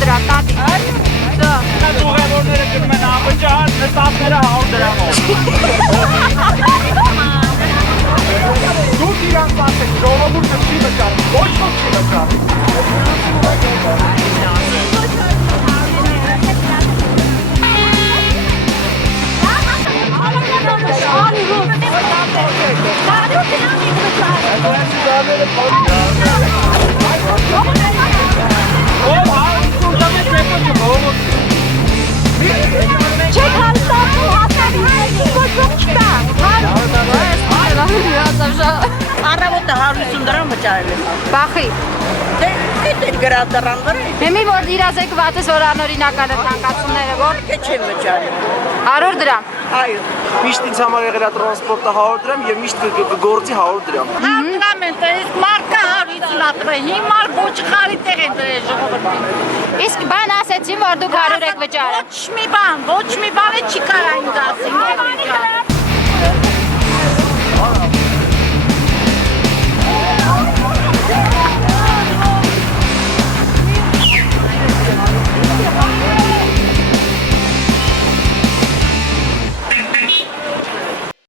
դրամ, տատի։ Սա։ Ուղևորները գնում են անվճար, նստածները 100 դրամով։ Դուք իրանց ասեք, ժողովուրդը չի վճարի, ոչ ոք չի վճարի։ Չեք հարստացու հատավի ոչ ոք չկա։ Առավոտը 150 դրամ վճարել եմ։ Բախի։ Դե գրադարան վրա Հիմի որ իրազեկված ես, որ անօրինական է տանկացումները, որ չեմ վճարել։ 100 դրամ։ Այո։ Միշտ ինձ համար եղել է տրանսպորտը 100 դրամ եւ միշտ գործի 100 դրամ։ Հատկամ են դրել, մարկա 150 ատվել, հիմար ոչխարի տեղ են դրել ժողովրդին։ Իսկ բան ասեցին, որ դուք 100 եք վճարել։ Ոչ մի բան չի կարա ինձ ասին։